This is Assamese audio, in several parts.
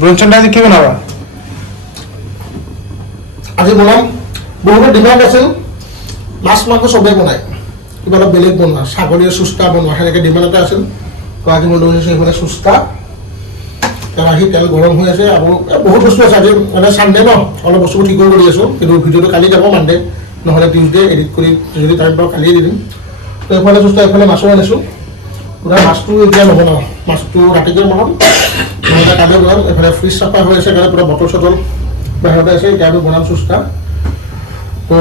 ব্ৰঞ্চনটা আজি কি বনাবা? আজি বনাম বহুতৰ ডিমাণ্ড আছিল মাছ মাংস চবেই বনায় কিবা অলপ বেলেগ বনোৱা ছাগলীৰ চুস্তা বনোৱা সেনেকৈ ডিমাণ্ড এটা আছিল তো আজি মই লৈ আহিছোঁ এইফালে চুস্তা কেৰাহী তেল গৰম হৈ আছে আৰু বহুত বস্তু আছে আজি মানে ছানডে ন অলপ বস্তুবোৰ ঠিক কৰি আছোঁ কিন্তু ভিডিঅ'টো কালি যাব মানডে নহ'লে টিউজডে এডিট কৰি যদি টাইম পাওঁ কালিয়ে দি দিম তো এইফালে চুস্তা এইফালে মাছো আনিছোঁ পুৰা মাছটো এতিয়া নবনাওঁ মাছটো ৰাতিকৈ বনাম নহ'লে কালি বনাম এইফালে ফ্ৰিজ চাফা হৈ আছে কাৰণে পুৰা বটল চটল বাহিৰতে আছে এতিয়া আমি বনাম চুস্তা তো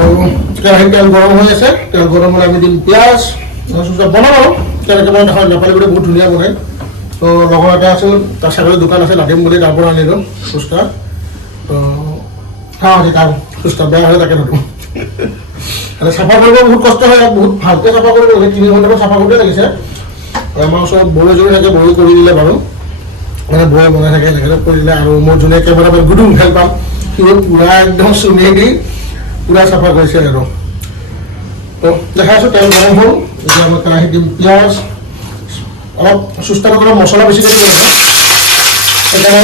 কেৰাহীত তেল গৰম হৈ আছে তেল গৰম হ'লে আমি দিম পিঁয়াজ চুস্তা বনাম আৰু কেনেকৈ বনাই দেখাওঁ নেপালীবোৰে বহুত ধুনীয়া বনায় তো লগৰ এটা আছিল তাৰ ছাগলীৰ দোকান আছে নাদিম বুলি তাৰ পৰা আনিলোঁ চুস্তা তো খাওঁ আজি তাৰ চুস্তা বেয়া হ'লে তাকে নদিম চাফা কৰিব বহুত কষ্ট হয় বহুত ভালকৈ চাফা কৰিব লাগে 3 ঘণ্টামান চাফা কৰোঁতে লাগিছে আমাৰ ওচৰত বৌ এজনী থাকে বৌয়ে কৰি দিলে বাৰু মানে বৌয়ে বনাই থাকে এনেকৈ কৰি দিলে আৰু মোৰ যোনে কেমেৰামেন গুডুম ভাল পাম সি পূৰা একদম চুনি দি পূৰা চাফা কৰিছে আৰু তো দেখাই আছোঁ তেল গৰম হ'ল এতিয়া মই কেৰাহীত দিম পিঁয়াজ অলপ চুস্তাটো অলপ মছলা বেছিকৈ দিব লাগে সেইকাৰণে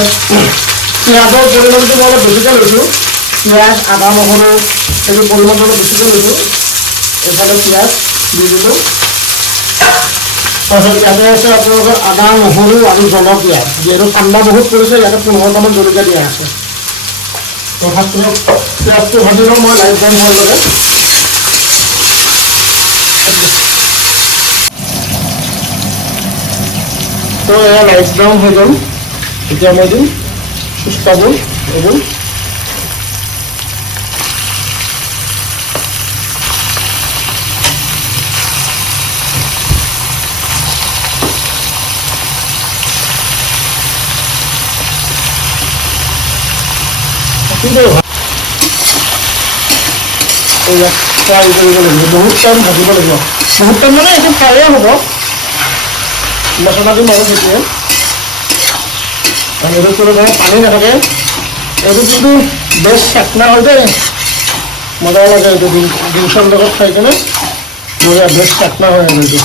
পিঁয়াজৰ পৰিমাণটো মই অলপ বেছিকৈ লৈছোঁ পিঁয়াজ আদা নহৰু সেইবোৰ পৰিমাণটো অলপ বেছিকৈ লৈছোঁ এইফালে পিঁয়াজ দি দিলোঁ তাৰপিছত ইয়াতে আছে আপোনালোকৰ আদা নহৰু আৰু জলকীয়া যিহেতু ঠাণ্ডা বহুত পৰিছে ইয়াতে 15টামান জলকীয়া দিয়া আছে তো ফাৰ্ষ্টত পিঁয়াজটো ভাজি লওঁ মই লাইট বন্ধ হৈ গ'লে তো এয়া লাইট ব্ৰাউন হৈ গ'ল এতিয়া মই দিম চুস্তাবোৰ এইবোৰ ফ্ৰাই কৰিব লাগিব বহুত টাইম ভাজিব লাগিব বহুত টাইম মানে এইটো ফ্ৰাইয়ে হ'ব মছলা দিম আৰু সেইটোৱে আৰু এইটো কোনো ধৰণৰ পানী নাথাকে এইটো কিন্তু বেষ্ট চাটনা হয় দেই মজা লাগে এইটো ডিংচৰ লগত খাই কেনে বঢ়িয়া বেষ্ট চাটনা হয় আৰু এইটো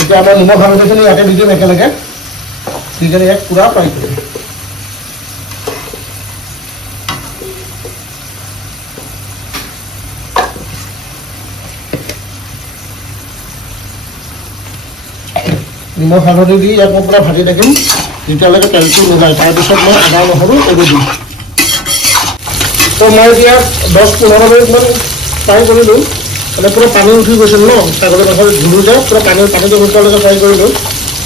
এতিয়া আমাৰ নিমখ হালধিখিনি ইয়াতে দি দিম একেলগে দি কেনে ইয়াক পূৰা ফ্ৰাই কৰিম নিমখ হালধি দি ইয়াক মই পূৰা ভাজি থাকিম যেতিয়ালৈকে তেলটো নোলায় তাৰপিছত মই আদা নহৰু এইবোৰ দিম তো মই এতিয়া 10-15 মিনিটমান ফ্ৰাই কৰিলোঁ মানে পূৰা পানী উঠি গৈছিল ন ছাগলী মাংস ধুলোঁ যে পূৰা পানীটো নোপোৱালৈকে ফ্ৰাই কৰিলোঁ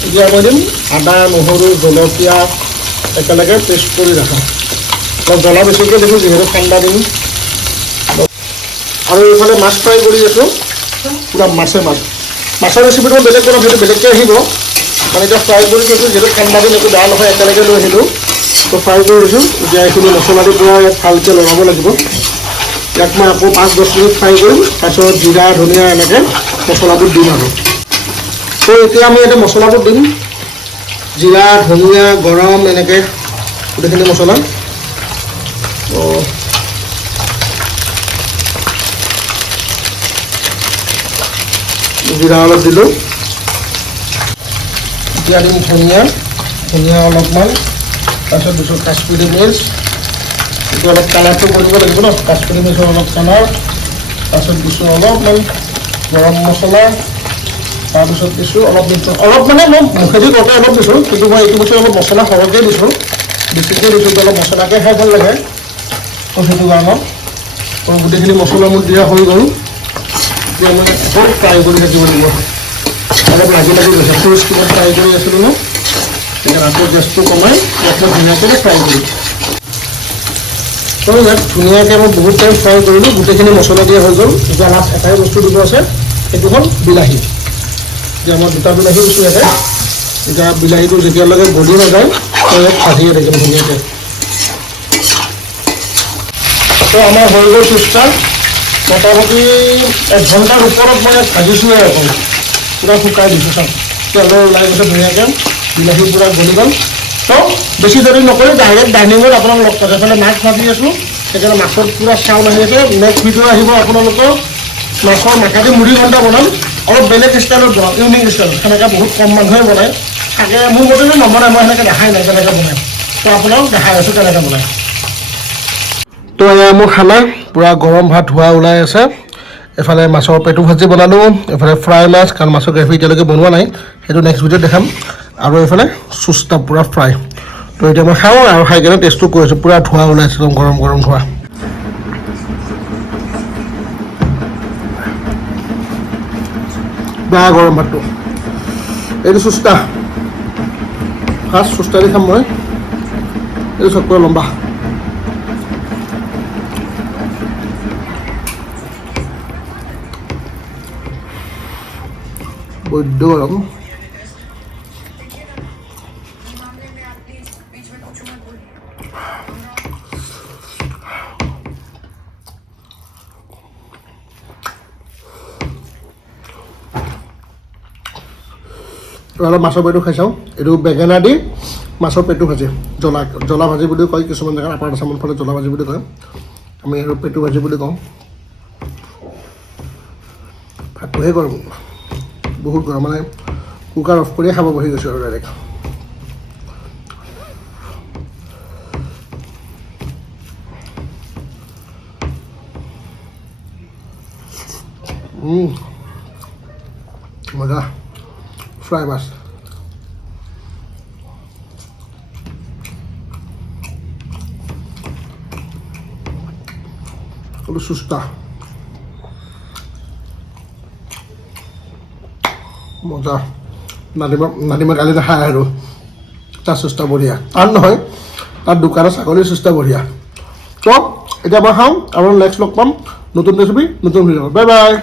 এতিয়া মই দিম আদা নহৰু জলকীয়া একেলগে পেষ্ট কৰি ৰাখোঁ অলপ জ্বলা বেছিকৈ দিছোঁ যিহেতু ঠাণ্ডা দিম আৰু এইফালে মাছ ফ্ৰাই কৰি আছোঁ পূৰা মাছৰ ৰেচিপিটো বেলেগ বনাম সেইটো বেলেগকৈ আহিব মানে এতিয়া ফ্ৰাই কৰি দিছোঁ যিহেতু ঠাণ্ডা দিন একো বেয়া নহয় একেলগে লৈ আহিলোঁ তো ফ্ৰাই কৰি দিছোঁ এতিয়া এইখিনি মছলা দি পূৰা ইয়াক ভালকৈ লগাব লাগিব ইয়াক মই আকৌ 5-10 মিনিট ফ্ৰাই কৰিম তাৰপিছত জিৰা ধনিয়া এনেকৈ মছলাবোৰ দিম আৰু তো এতিয়া আমি ইয়াতে মছলাবোৰ দিম জিৰা ধনিয়া গৰম এনেকৈ গোটেইখিনি মছলা জিৰা অলপ দিলোঁ এতিয়া দিম ধনিয়া অলপমান তাৰপিছত দিছোঁ কাশ্মীৰী মিৰ্চ এইটো অলপ কালাৰটো কৰিব লাগিব ন কাশ্মীৰী মিৰ্চৰ অলপ কালাৰ তাৰপিছত দিছোঁ অলপমান গৰম মছলা তাৰপিছত দিছোঁ অলপ মানে মই মুখেদি কওঁতে অলপ দিছোঁ কিন্তু মই এইটো বস্তু অলপ মছলা সৰহকৈ দিছোঁ বেছিকৈ দিছোঁ অলপ মছলাকৈ খাই ভাল লাগে তো সেইটো কাৰণত তো গোটেইখিনি মছলা মোৰ দিয়া হৈ গ'ল এতিয়া মই আকৌ ফ্ৰাই কৰি থাকিব লাগিব অলপ লাগি গৈছে ফুল স্কিনত ফ্ৰাই কৰি আছিলোঁ ন এতিয়া আকৌ গেছটো কমাই ইয়াক মই ধুনীয়াকৈ ফ্ৰাই কৰিম তো ইয়াক ধুনীয়াকৈ মই বহুত টাইম ফ্ৰাই কৰিলোঁ গোটেইখিনি মছলা দিয়া হৈ গ'ল এতিয়া লাষ্ট এটাই বস্তু দিব আছে সেইটো হ'ল বিলাহী এতিয়া মই 2টা বিলাহী দিছোঁ ইয়াতে এতিয়া বিলাহীটো যেতিয়ালৈকে গলি নাযায় তো ইয়াক ভাজিয়ে থাকিম ধুনীয়াকৈ তো আমাৰ হৈ গ'ল চুস্তা মোটামুটি 1 ঘণ্টাৰ ওপৰত মই ইয়াক ভাজিছোঁৱে আকৌ পূৰা শুকাই দিছোঁ চাওক তেলৰ ওলাই গৈছে ধুনীয়াকৈ বিলাহী পূৰা গলি গ'ল তো বেছি দেৰি নকৰি ডাইৰেক্ট ডাইনিঙত আপোনাক লগ পাব এইফালে মাছ ভাজি আছোঁ সেইকাৰণে মাছত পূৰা চাউল আহি আছে নেক্সট ভিডিঅ' আহিব আপোনালোকৰ মাছৰ মাথা দি মুড়ি ঘণ্টা বনাম অলপ বেলেগ ষ্টাইলত বনাম ইউনিক ষ্টাইলত সেনেকৈ বহুত কম মানুহে বনায় থাকে মোৰ মতে নবনায় মই সেনেকৈ দেখাই নাই কেনেকৈ বনায় তো আপোনাক দেখাই আছোঁ কেনেকৈ বনায়। তো এয়া মোৰ খানা পূৰা গৰম ভাত ধোৱা ওলাই আছে। এফালে মাছৰ পেটু ভাজি বনালোঁ, এফালে ফ্ৰাই মাছ, কাৰণ মাছৰ গ্ৰেভি এতিয়ালৈকে বনোৱা নাই, সেইটো নেক্সট ভিডিঅ'ত দেখাম। আৰু এইফালে চুস্তা পূৰা ফ্ৰাই। তো এতিয়া মই খাওঁ আৰু খাই কিনে টেষ্টটো কৰি আছোঁ। পূৰা ধোৱা ওলাইছে, গৰম গৰম ধোৱা। বেয়া গৰম ভাতটো। এইটো চুস্তা, ফাৰ্ষ্ট চুস্তা দি খাম মই। এইটো চবকৈ লম্বা, বৈদ্য গৰম। অলপ মাছৰ পেটু খাই চাওঁ। এইটো বেঙেনা দি মাছৰ পেটু ভাজি, জ্বলা ভাজি বুলি কয় কিছুমান জেগাত, আপাৰ আছামৰ ফালে জ্বলা ভাজি বুলি কয়, আমি আৰু পেটু ভাজি বুলি কওঁ। ভাতটোহে গৰম, বহুত গৰম, মানে কুকাৰ অফ কৰিয়ে খাব বহি গৈছোঁ আৰু ডাইৰেক্ট। মজা, ফ্ৰাই মাছ। এইটো চুস্তা, মজা। নানিমা কালি নাখায় আৰু তাৰ চুস্তা বঢ়িয়া। তাৰ নহয়, তাৰ দোকানৰ ছাগলীৰ চুস্তা বঢ়িয়া। তো এতিয়া মই খাওঁ, আৰু নেক্সট লগ পাম নতুন ৰেচিপি নতুন ভিডিঅ'। Bye bye.